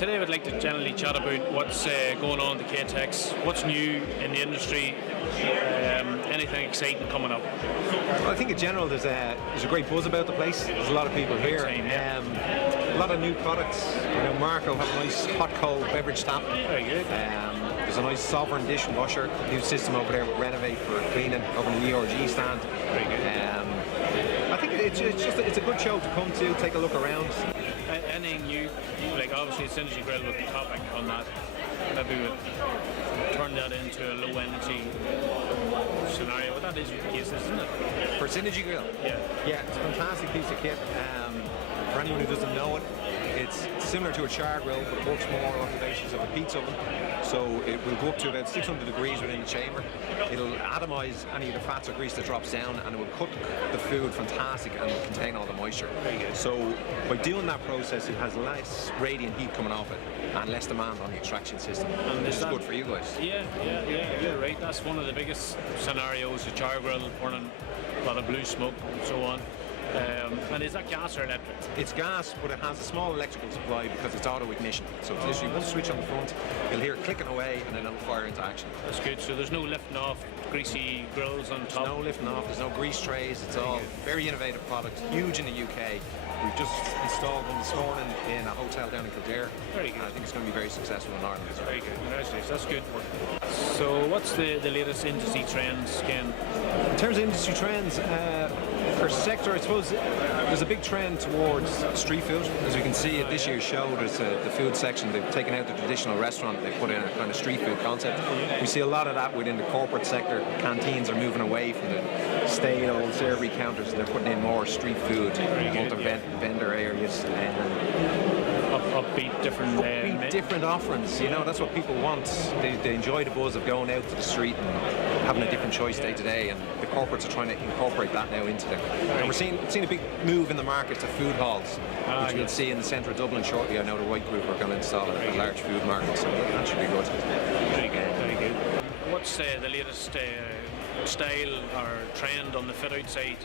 today we'd like to generally chat about what's going on in the Catex, what's new in the industry, anything exciting coming up. Well, I think in general there's a great buzz about the place. There's a lot of people here. A lot of new products. You know, Marco have a nice hot cold beverage tap. Very good. There's a nice sovereign dishwasher, new system over there with Renovate for cleaning over in the ERG stand. Very good. I think it's a good show to come to, take a look around. Anything new, like obviously Synergy Grill would be topic on that. Maybe we'll turn that into a low energy scenario, but that is the case, isn't it? For Synergy Grill? Yeah. Yeah, it's a fantastic piece of kit. For anyone who doesn't know it, it's similar to a char grill, but it works more on the basis of a pizza oven. So it will go up to about 600 degrees within the chamber. It'll atomize any of the fats or grease that drops down, and it will cook the food fantastic and contain all the moisture. So by doing that process, it has less radiant heat coming off it and less demand on the extraction system. And this is good for you guys. Yeah, you're right. That's one of the biggest scenarios, the char grill, burning a lot of blue smoke and so on. And is that gas or electric? It's gas, but it has a small electrical supply because it's auto ignition. So it's literally one switch on the front, you'll hear it clicking away, and then it'll fire into action. That's good. So there's no lifting off greasy grills on top? There's no lifting off, there's no grease trays. It's all very innovative product, huge in the UK. We've just installed one this morning in a hotel down in Kildare. Very good. And I think it's going to be very successful in Ireland as well. Very good. Congratulations. That's good. So what's the latest industry trends, Ken? In terms of industry trends, per sector, I suppose there's a big trend towards street food. As we can see at this year's show, there's the food section. They've taken out the traditional restaurant, they put in a kind of street food concept. We see a lot of that within the corporate sector. Canteens are moving away from the stale old servery counters, and they're putting in more street food, vendor areas. Upbeat, different offerings. You know, that's what people want. They enjoy the buzz of going out to the street and having a different choice day to day, and the corporates are trying to incorporate that now into them. And we're seeing a big move in the market to food halls, which we'll see in the centre of Dublin shortly. I know the White Group are going to install a large food market, so that should be good. Very good, very good. What's the latest style or trend on the fit-out side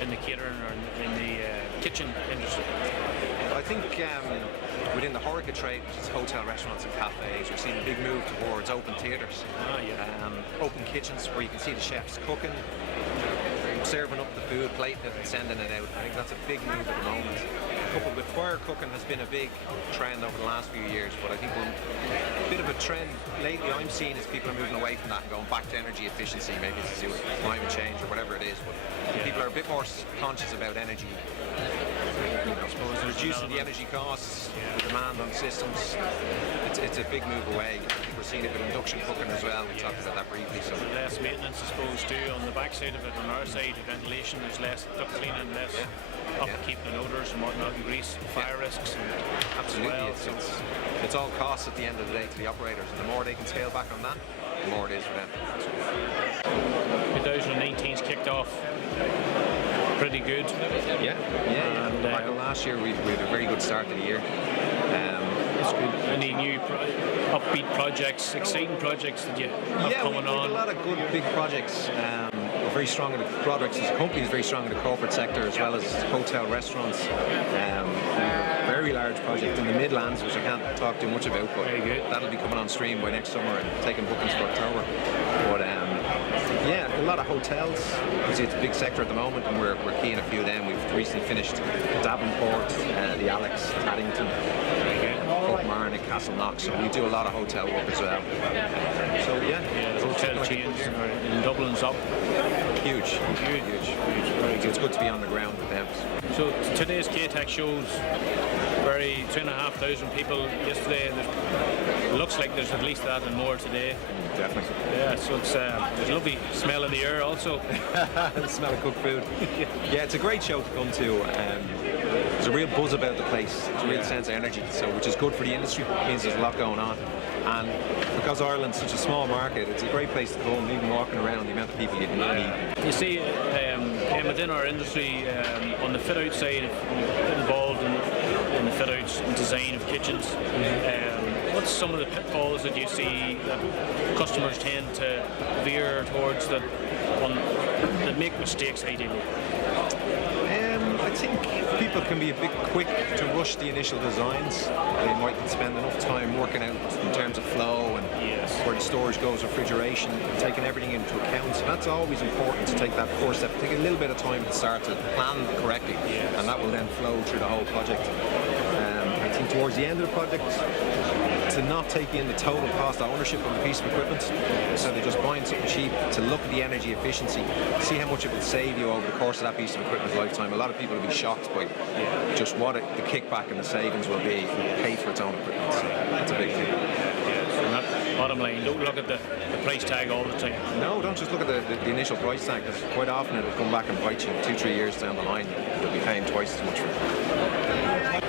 in the catering or in the kitchen industry? I think within the HoReCa trade, which is hotel, restaurants and cafes, we're seeing a big move towards open theatres. Open kitchens where you can see the chefs cooking, serving up the food, plating it and sending it out. I think that's a big move at the moment. Coupled with fire cooking has been a big trend over the last few years, but I think a bit of a trend lately I'm seeing is people are moving away from that and going back to energy efficiency, maybe to do with climate change or whatever it is, but people are a bit more conscious about energy. I suppose reducing the energy costs, the demand on systems, it's a big move away. I think we're seeing it with induction cooking as well. We talked about that briefly. So less maintenance, I suppose, too, on the back side of it. On our side, ventilation, there's less duct cleaning, less upkeep and odours and whatnot, and grease, fire risks. Absolutely, well, it's all costs at the end of the day to the operators, and the more they can scale back on that, the more it is for them. 2019's kicked off pretty good. And back last year we had a very good start to the year. That's good. Any new upbeat projects, exciting projects that you have coming on? A lot of good big projects. We're very strong in the Brodericks as a company is very strong in the corporate sector as well as hotel, restaurants. Very large project in the Midlands, which I can't talk too much about, but that'll be coming on stream by next summer and taking bookings for October. But a lot of hotels. Obviously, it's a big sector at the moment, and we're keying a few of them. We've recently finished Davenport, the Alex, Paddington, Marnock, Castleknock, so we do a lot of hotel work as well. So the hotel chains in Dublin's up. Huge. It's good to be on the ground with them. So today's Catex shows 2,500 people yesterday. It looks like there's at least that and more today. Definitely. Yeah, so it's there's a lovely smell in the air also. The smell of cooked food. Yeah, it's a great show to come to. There's a real buzz about the place. There's a real sense of energy, so which is good for the industry. It means there's a lot going on. And because Ireland's such a small market, it's a great place to come, even walking around, the amount of people you can meet. You see, within our industry, on the fit-out side, involved in the fit-outs and design of kitchens, what's some of the pitfalls that you see that customers tend to veer towards that make mistakes ideally? I think people can be a bit quick to rush the initial designs. They might spend an working out in terms of flow and where the storage goes, refrigeration, and taking everything into account. So that's always important to take that first step. Take a little bit of time at the start to plan correctly, and that will then flow through the whole project. I think towards the end of the project, to not take in the total cost of ownership of a piece of equipment, instead of just buying something cheap, to look at the energy efficiency, see how much it will save you over the course of that piece of equipment's lifetime. A lot of people will be shocked by just what the kickback and the savings will be if it pay for its own equipment. So that's a big thing. So that bottom line, don't look at the price tag all the time. No, don't just look at the initial price tag, because quite often it'll come back and bite you 2-3 years down the line. You'll be paying twice as much for it.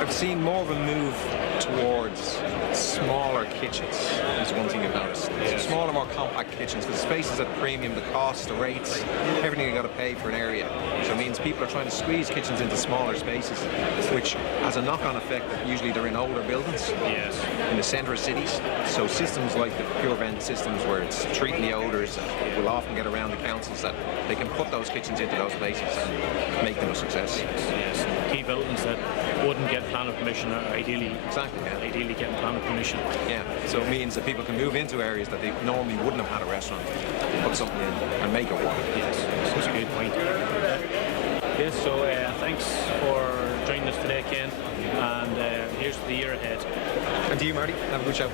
I've seen more of a move towards smaller kitchens is one thing I've noticed. So smaller, more compact kitchens, because space is at a premium, the cost, the rates, everything you got to pay for an area. So it means people are trying to squeeze kitchens into smaller spaces, which has a knock-on effect that usually they're in older buildings, in the centre of cities. So systems like the Purevent systems, where it's treating the odours, will often get around the councils that they can put those kitchens into those places and make them a success. Yes, key buildings that wouldn't get planning permission are ideally getting planning permission. Yeah, so it means that people can move into areas that they normally wouldn't have had a restaurant, put something in and make it work. Yes, that's a good point. Yes, so thanks for joining us today, Ken, and here's the year ahead. And to you, Marty, have a good show.